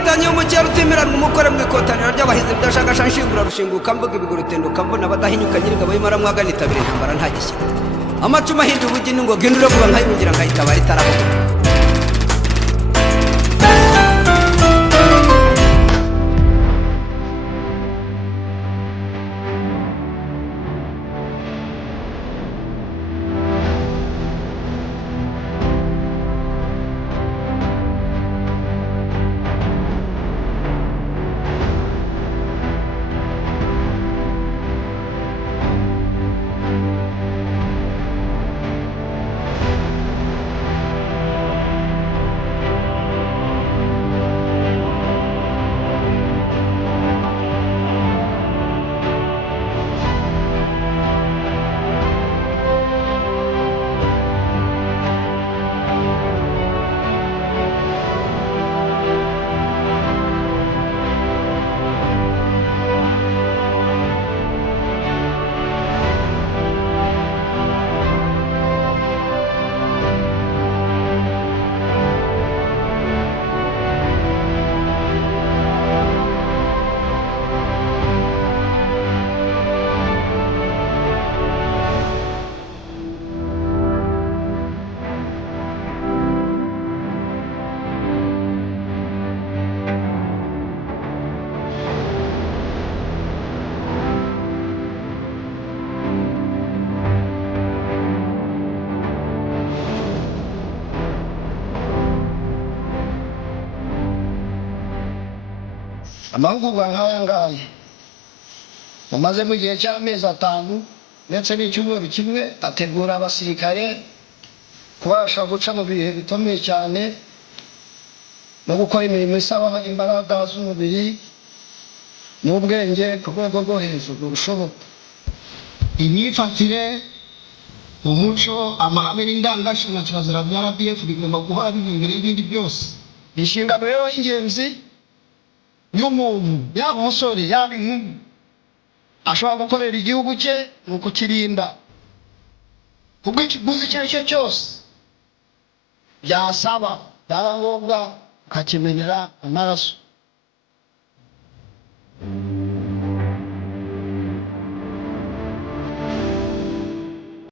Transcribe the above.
twatanye umucyaro utimirana umukore mu ikotaniro ry'abahizi bidashakasha nshingura rushinguka mvuga ibiguru tenduka mbona abadahinyuka nyir'ingabo y'imara mwagana itabira intambara nta gishyika amacumu ahinda ubugini ngo gindure vuba nkayibungira nkayitabara itaravuga amahugurwa nk'aya ngaya mumaze mu gihe cy'amezi 5 ndetse n'icyumweru kimwe ategura abasirikare kubasha guca mu bihe bikomeye cyane no gukora imirimo isaba imbaraga z'umubiri n'ubwenge ku rwego rwo hejuru rushoboka. Imyifatire, umuco, amahame n'indangagaciro na kirazira bya RDF bigomba guhora biri imbere y'ibindi byose. Inshingano rero y'ingenzi y'umuntu yaba umusore yaba inkumi ashobora gukorera igihugu cye ni ukukirinda kubw'ikiguzi icyo ari cyo cyose byasaba byaba ngombwa ukakimenera amaraso.